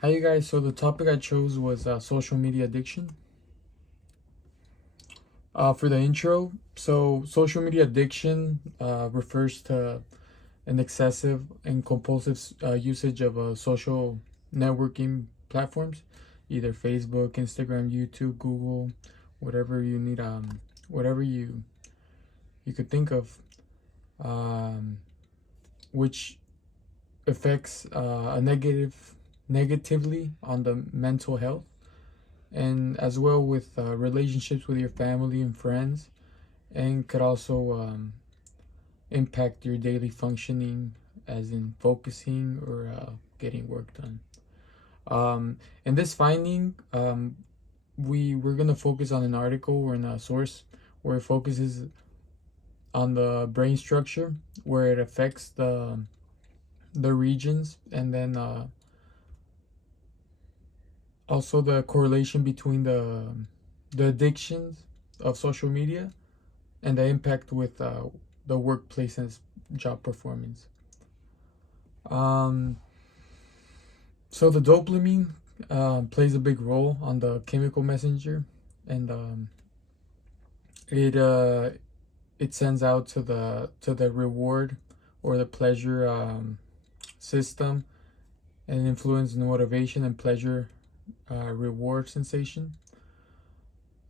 Hi, you guys. So the topic I chose was social media addiction. For the intro, so social media addiction refers to an excessive and compulsive usage of social networking platforms, either Facebook, Instagram, YouTube, Google, whatever you need, whatever you could think of, um, which affects negatively on the mental health and as well with relationships with your family and friends, and could also impact your daily functioning, as in focusing or getting work done. In this finding, we're gonna focus on an article or in a source where it focuses on the brain structure, where it affects the regions, and then also the correlation between the addictions of social media and the impact with the workplace and job performance. Um, so the dopamine plays a big role on the chemical messenger, and it it sends out to the reward or the pleasure system and influence motivation and pleasure reward sensation.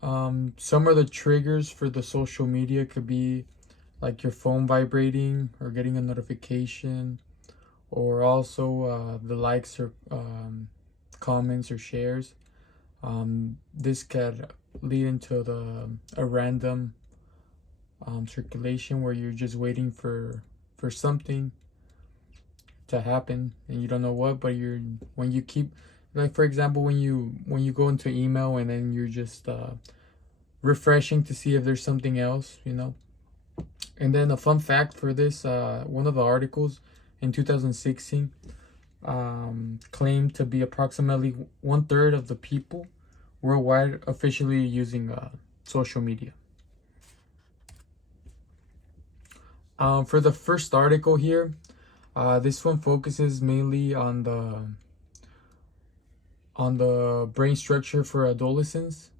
Some of the triggers for the social media could be like your phone vibrating or getting a notification, or also the likes or comments or shares. This could lead into a random circulation where you're just waiting for something to happen and you don't know what, but you're when you keep, like for example, when you go into email and then you're just refreshing to see if there's something else, you know. And then a fun fact for this, one of the articles in 2016 claimed to be approximately one third of the people worldwide officially using social media. For the first article here, this one focuses mainly on the brain structure for adolescents.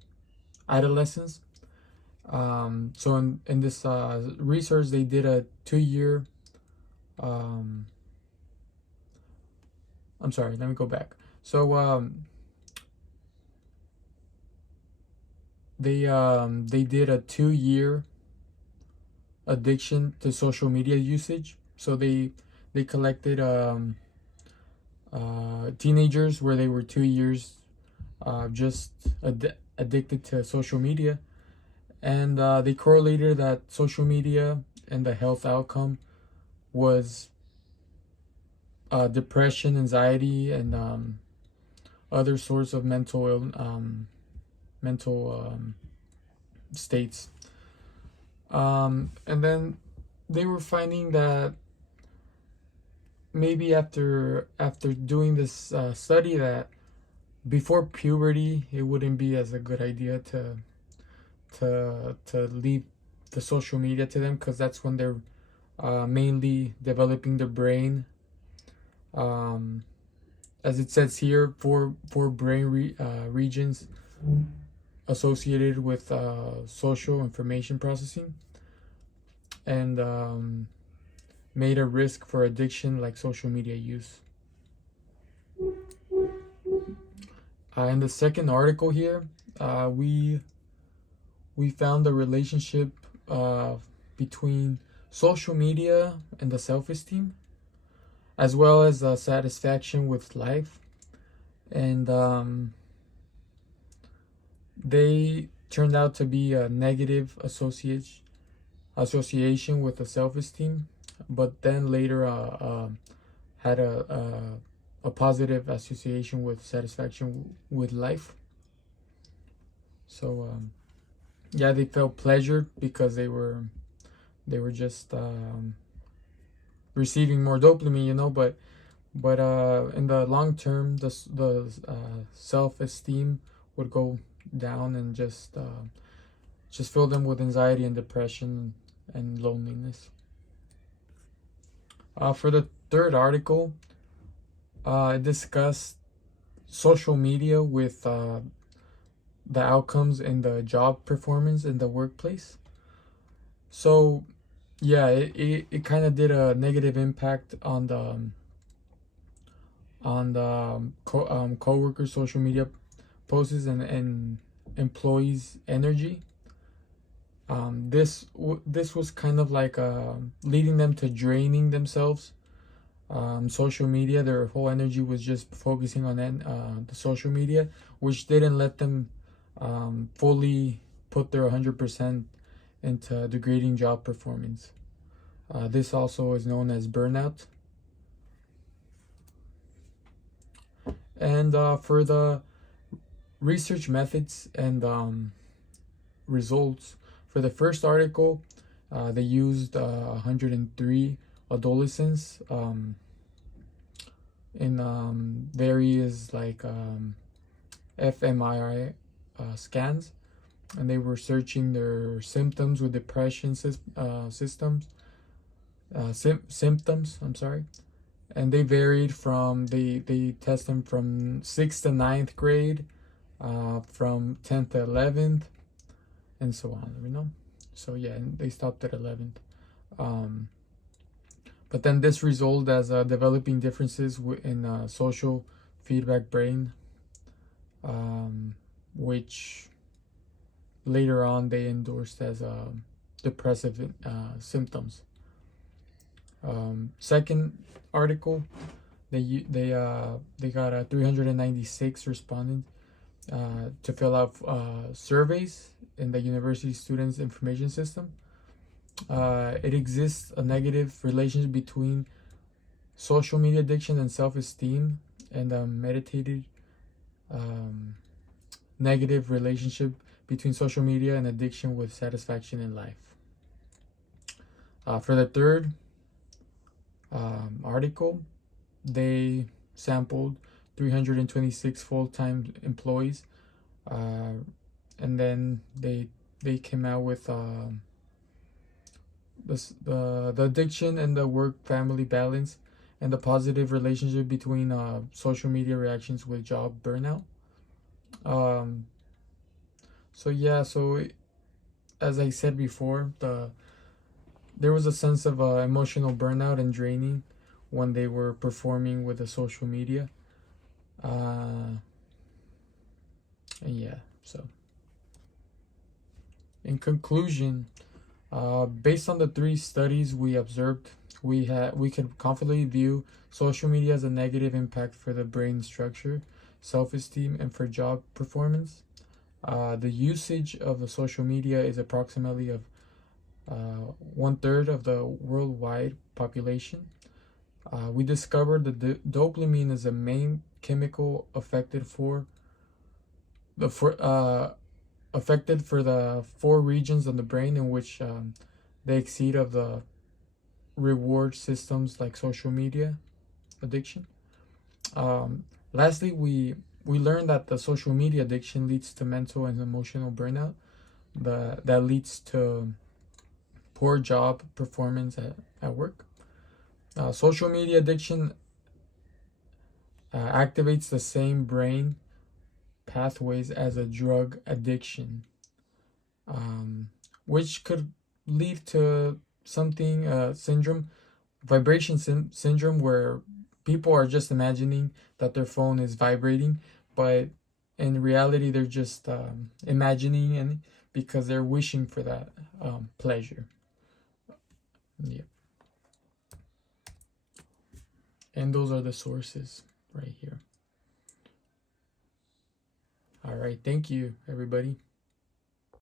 So in this research, they did a 2 year. Um, I'm sorry, let me go back. So they did a 2 year addiction to social media usage. So they collected teenagers where they were 2 years just addicted to social media, and they correlated that social media and the health outcome was depression, anxiety, and other sorts of mental states. And then they were finding that maybe after doing this study, that before puberty it wouldn't be as a good idea to leave the social media to them, because that's when they're mainly developing their brain. Um, as it says here, four regions associated with social information processing, and made a risk for addiction like social media use. In the second article here, we found the relationship uh, between social media and the self-esteem, as well as satisfaction with life, and they turned out to be a negative association with the self-esteem, but then later had a positive association with satisfaction with life. So yeah, they felt pleasure because they were just receiving more dopamine, you know. But in the long term, the self-esteem would go down and just fill them with anxiety and depression and loneliness. For the third article, it discussed social media with the outcomes in the job performance in the workplace. So yeah, it kind of did a negative impact on the co-workers social media posts and employees energy. This was kind of like leading them to draining themselves. Social media, their whole energy was just focusing on the social media, which didn't let them fully put their 100% into degrading job performance. This also is known as burnout. And for the research methods and results, for the first article, they used 103 adolescents in various like fMRI scans, and they were searching their symptoms with depression symptoms. I'm sorry, and they varied from they test them from 6th to 9th grade, from 10th to 11th, and so on. So yeah, and they stopped at 11th. But then this resulted as developing differences in social feedback brain, which later on they endorsed as depressive symptoms. Second article, they got 396 respondents to fill out surveys in the university students information system. It exists a negative relationship between social media addiction and self-esteem, and meditated negative relationship between social media and addiction with satisfaction in life. For the third article, they sampled 326 full-time employees, and then they came out with the addiction and the work-family balance and the positive relationship between social media reactions with job burnout. So yeah, so as I said before, there was a sense of emotional burnout and draining when they were performing with the social media. And yeah, so in conclusion, based on the three studies we observed, we could confidently view social media as a negative impact for the brain structure, self-esteem, and for job performance. The usage of the social media is approximately of 1/3 of the worldwide population. We discovered that dopamine is the main chemical affected for the four regions of the brain in which they exceed of the reward systems like social media addiction. Lastly, we learned that the social media addiction leads to mental and emotional burnout that leads to poor job performance at work. Social media addiction activates the same brain pathways as a drug addiction, which could lead to something vibration syndrome, where people are just imagining that their phone is vibrating, but in reality they're just imagining, and because they're wishing for that pleasure. Yeah. And those are the sources right here. All right, thank you everybody.